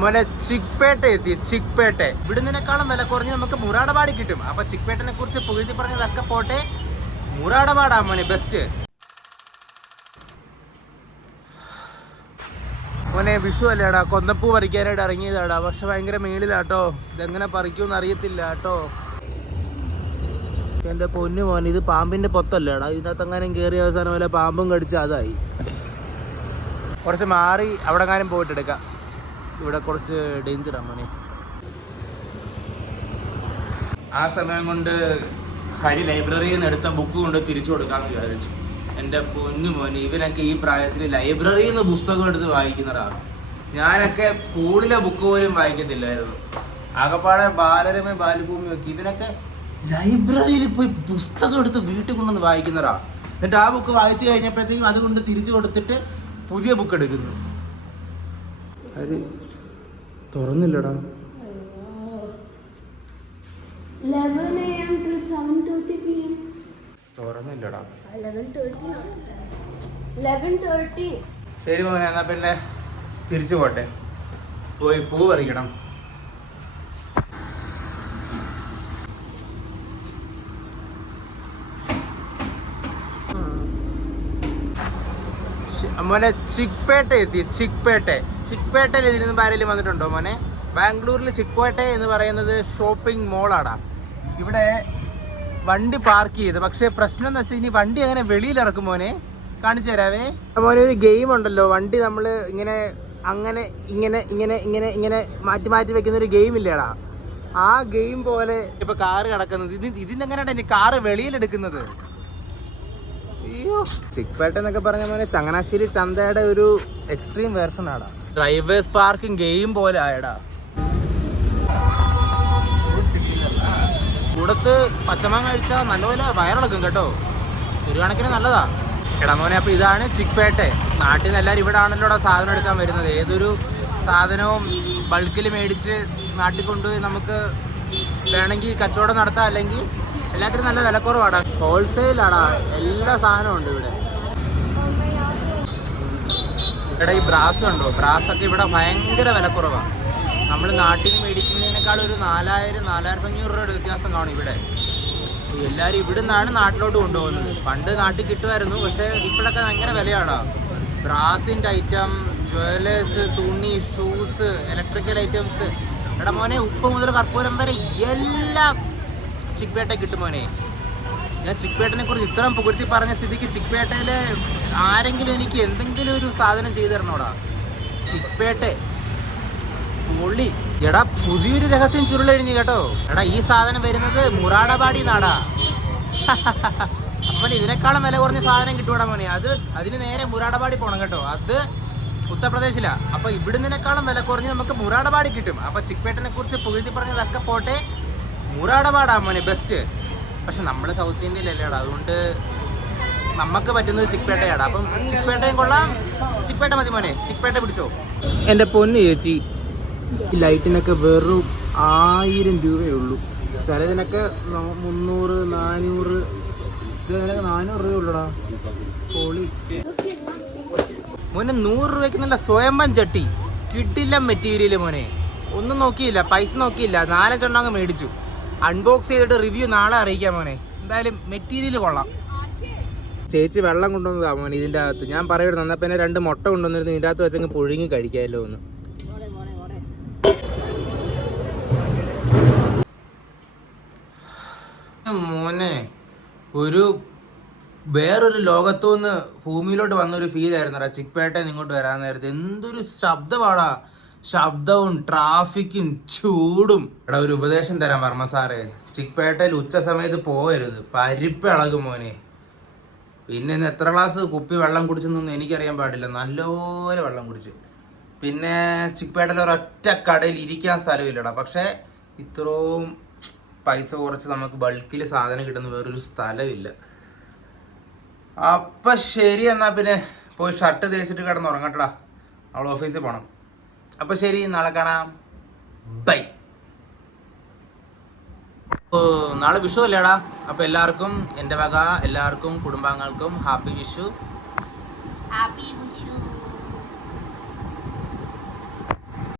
മോനെ ചിക്പേട്ട എത്തി. ചിക്പേട്ട ഇവിടുന്നതിനേക്കാളും വില കുറഞ്ഞ് നമുക്ക് മുറാടപാടി കിട്ടും. അപ്പൊ ചിക്പേട്ടനെ കുറിച്ച് പുകഴ്ത്തി പറഞ്ഞതൊക്കെ പോട്ടെ, മുറാടപാടാ മോനെ ബെസ്റ്റ്. മോനെ വിഷു അല്ലേടാ, കൊന്നപ്പൂ പറിക്കാനായിട്ട് ഇറങ്ങിയതാടാ. പക്ഷെ ഭയങ്കര മേളിലാട്ടോ, ഇതെങ്ങനെ പറിക്കുമെന്ന് അറിയത്തില്ല കേട്ടോ. എൻ്റെ പൊന്നു മോൻ, ഇത് പാമ്പിന്റെ പൊത്തല്ലേടാ, ഇതിനകത്ത് എങ്ങാനും കയറിയ അവസാനം വല്ല പാമ്പും കടിച്ച് അതായി. കുറച്ച് മാറി അവിടെ എങ്ങാനും പോയിട്ടെടുക്കാം, ഇവിടെ കുറച്ച് ഡേഞ്ചറാ മോനെ. ആ സമയം കൊണ്ട് ഹരി ലൈബ്രറിയിൽ നിന്ന് എടുത്ത ബുക്ക് കൊണ്ട് തിരിച്ചു കൊടുക്കാമെന്ന് വിചാരിച്ചു. എൻ്റെ പൊന്നു മോനെ, ഇവനൊക്കെ ഈ പ്രായത്തിൽ ലൈബ്രറിയിൽ നിന്ന് പുസ്തകം എടുത്ത് വായിക്കുന്നതാണ്. ഞാനൊക്കെ സ്കൂളിലെ ബുക്ക് പോലും വായിക്കത്തില്ലായിരുന്നു. ആകപ്പാടെ ബാലരമ ബാലഭൂമി ഒക്കെ. ഇവനൊക്കെ ലൈബ്രറിയിൽ പോയി പുസ്തകം എടുത്ത് വീട്ടിൽ കൊണ്ടുവന്ന് വായിക്കുന്നതാ. എന്നിട്ട് ആ ബുക്ക് വായിച്ചു കഴിഞ്ഞപ്പോഴത്തേക്കും അതുകൊണ്ട് തിരിച്ചു കൊടുത്തിട്ട് പുതിയ ബുക്ക് എടുക്കുന്നു. അത് തുറന്നില്ലടാ. 11 AM to 7:30 PM. തുറന്നില്ലടാ. 11:30. ശരി മോനെ, എന്നാ പിന്നെ തിരിച്ചു പോട്ടെ. പോയി പൂ പറിക്കണം. മോനെ ചിക്പേട്ട എത്തി. ചിക്പേട്ടയിൽ ഇതിന് ആരെങ്കിലും വന്നിട്ടുണ്ടോ മോനെ? ബാംഗ്ലൂരിൽ ചിക്പേട്ട എന്ന് പറയുന്നത് ഷോപ്പിംഗ് മോളാടാ. ഇവിടെ വണ്ടി പാർക്ക് ചെയ്ത്, പക്ഷേ പ്രശ്നം എന്ന് വെച്ചാൽ ഇനി വണ്ടി അങ്ങനെ വെളിയിൽ ഇറക്കും മോനെ. കാണിച്ചു തരാവേ മോനെ. ഒരു ഗെയിം ഉണ്ടല്ലോ, വണ്ടി നമ്മൾ ഇങ്ങനെ അങ്ങനെ ഇങ്ങനെ ഇങ്ങനെ ഇങ്ങനെ ഇങ്ങനെ മാറ്റി മാറ്റി വെക്കുന്ന ഒരു ഗെയിം ഇല്ലേടാ, ആ ഗെയിം പോലെ ഇപ്പൊ കാറ് കിടക്കുന്നത്. ഇതിനെങ്ങനെയാണ് ഇനി കാറ് വെളിയിലെടുക്കുന്നത്? അയ്യോ, ചിക്പേട്ട എന്നൊക്കെ പറഞ്ഞ പോലെ ചങ്ങനാശ്ശേരി ചന്തയുടെ ഒരു എക്സ്ട്രീം വേർഷൻ ആടാ. ഡ്രൈവേഴ്സ് പാർക്കിംഗ് ഗെയിം പോലെ ആയടാ. കൂടത്ത് പച്ചമാങ്ങ കഴിച്ചാൽ നല്ലപോലെ വയറിളക്കും കേട്ടോ, ഒരു കണക്കിന് നല്ലതാ. എടാ മോനെ, അപ്പോൾ ഇതാണ് ചിക്പേട്ട. നാട്ടിൽ നിന്ന് എല്ലാവരും ഇവിടെ ആണല്ലോ സാധനം എടുക്കാൻ വരുന്നത്. ഏതൊരു സാധനവും ബൾക്കിൽ മേടിച്ച് നാട്ടിൽ കൊണ്ടുപോയി നമുക്ക് വേണമെങ്കിൽ കച്ചവടം നടത്താം, അല്ലെങ്കിൽ എല്ലാത്തിനും നല്ല വിലക്കുറവാടാ. ഹോൾസെയിലാടാ, എല്ലാ സാധനവും ഉണ്ട് ഇവിടെ. ഇവിടെ ഈ ബ്രാസ് ഉണ്ടോ, ബ്രാസൊക്കെ ഇവിടെ ഭയങ്കര വിലക്കുറവാണ്. നമ്മൾ നാട്ടിൽ നിന്ന് മേടിക്കുന്നതിനേക്കാൾ ഒരു 4000-4500 രൂപയുടെ വ്യത്യാസം കാണും ഇവിടെ. എല്ലാവരും ഇവിടെ നിന്നാണ് നാട്ടിലോട്ട് കൊണ്ടുപോകുന്നത്. പണ്ട് നാട്ടിൽ കിട്ടുമായിരുന്നു, പക്ഷേ ഇപ്പോഴൊക്കെ ഭയങ്കര വിലയാടാ. ബ്രാസിൻ്റെ ഐറ്റം, ജ്വല്ലേഴ്സ്, തുണി, ഷൂസ്, ഇലക്ട്രിക്കൽ ഐറ്റംസ്. എടാ മോനെ, ഉപ്പ് മുതൽ കർപ്പൂരം വരെ എല്ലാം ചിക്പേട്ട കിട്ടും മോനെ. ഞാൻ ചിക്പേട്ടനെ കുറിച്ച് ഇത്രയും പുകഴ്ത്തി പറഞ്ഞ സ്ഥിതിക്ക് ചിക്പേട്ടയിൽ ആരെങ്കിലും എനിക്ക് എന്തെങ്കിലും ഒരു സാധനം ചെയ്തു തരണോടാ. ചിക്പേട്ട പൊളി. എടാ, പുതിയൊരു രഹസ്യം ചുരുളഴിഞ്ഞു കേട്ടോ. എടാ, ഈ സാധനം വരുന്നത് മുറാടപാടി നാടാ. അപ്പം ഇതിനേക്കാളും വില കുറഞ്ഞ സാധനം കിട്ടുവാടാ മോനെ. അതിന് നേരെ മുറാടപാടി പോകണം കേട്ടോ. അത് ഉത്തർപ്രദേശിലാ. അപ്പം ഇവിടുന്നതിനേക്കാളും വില കുറഞ്ഞ് നമുക്ക് മുറാടപാടി കിട്ടും. അപ്പം ചിക്പേട്ടനെ കുറിച്ച് പുകഴ്ത്തി പറഞ്ഞതൊക്കെ പോട്ടെ, മുറാടപാടാ മോനെ ബെസ്റ്റ്. പക്ഷെ നമ്മൾ സൗത്ത് ഇന്ത്യയിലല്ലേടാ, അതുകൊണ്ട് നമുക്ക് പറ്റുന്നത് ചിക്പേട്ടയാടാ. അപ്പം ചിക്പേട്ടയും കൊള്ളാം, ചിക്പേട്ട മതി മോനെ. ചിക്പേട്ട പിടിച്ചോ. എൻ്റെ പൊന്ന് ചേച്ചി, ഈ ലൈറ്റിനൊക്കെ വെറും 1000 രൂപയേ ഉള്ളൂ. ചിലതിനൊക്കെ 300-400. ഇതിനൊക്കെ 400 രൂപ ഉള്ളൂടാ. പൊളി മോനെ. 100 രൂപയ്ക്ക് നല്ല സ്വയംഭം ചട്ടി കിട്ടില്ല മെറ്റീരിയൽ മോനെ. ഒന്നും നോക്കിയില്ല, പൈസ നോക്കിയില്ല, 4 അങ്ങ് മേടിച്ചു. അൺബോക്സ് ചെയ്തിട്ട് റിവ്യൂ നാളെ അറിയിക്കാം മോനെ. എന്തായാലും മെറ്റീരിയൽ കൊള്ളാം. ചേച്ചി വെള്ളം കൊണ്ടുവന്നതാ മോനെ ഇതിൻ്റെ അകത്ത്. ഞാൻ പറയുന്നത് എന്നാൽ പിന്നെ 2 മുട്ട കൊണ്ടുവന്നിരുന്നു ഇതിൻ്റെ അകത്ത് വെച്ചങ്ങ് പുഴുങ്ങി കഴിക്കാമല്ലോ ഒന്ന്. മോനെ, വേറൊരു ലോകത്തു നിന്ന് ഭൂമിയിലോട്ട് വന്നൊരു ഫീൽ ആയിരുന്നടാ ചിക്പേട്ട ഇങ്ങോട്ട് വരാൻ നേരത്തെ. എന്തൊരു ശബ്ദമാടാ, ശബ്ദവും ട്രാഫിക്കും ചൂടും. എടാ, ഒരു ഉപദേശം തരാം വർമ്മ സാറേ. ചിക്പേട്ടയിൽ ഉച്ച സമയത്ത് പോകരുത്, പരിപ്പ് ഇളകും മോനെ. പിന്നെ ഇന്ന് എത്ര ഗ്ലാസ് കുപ്പി വെള്ളം കുടിച്ചെന്നൊന്നും എനിക്കറിയാൻ പാടില്ല, നല്ലപോലെ വെള്ളം കുടിച്ച്. പിന്നെ ചിക്പേട്ടയിൽ ഒരൊറ്റ കടയിൽ ഇരിക്കാൻ സ്ഥലമില്ലടാ. പക്ഷേ ഇത്രയും പൈസ കുറച്ച് നമുക്ക് ബൾക്കിൽ സാധനം കിട്ടുന്ന വേറൊരു സ്ഥലമില്ല. അപ്പം ശരി, എന്നാൽ പിന്നെ പോയി ഷർട്ട് തേച്ചിട്ട് കിടന്ന് ഉറങ്ങട്ടടാ, അവൾ ഓഫീസിൽ പോകണം. അപ്പം ശരി, നാളെ കാണാം, ബൈ. നാളെ വിഷു അല്ലേടാ. അപ്പം എല്ലാവർക്കും എൻ്റെ വക, എല്ലാവർക്കും കുടുംബാംഗങ്ങൾക്കും ഹാപ്പി വിഷു. ഹാപ്പി വിഷു.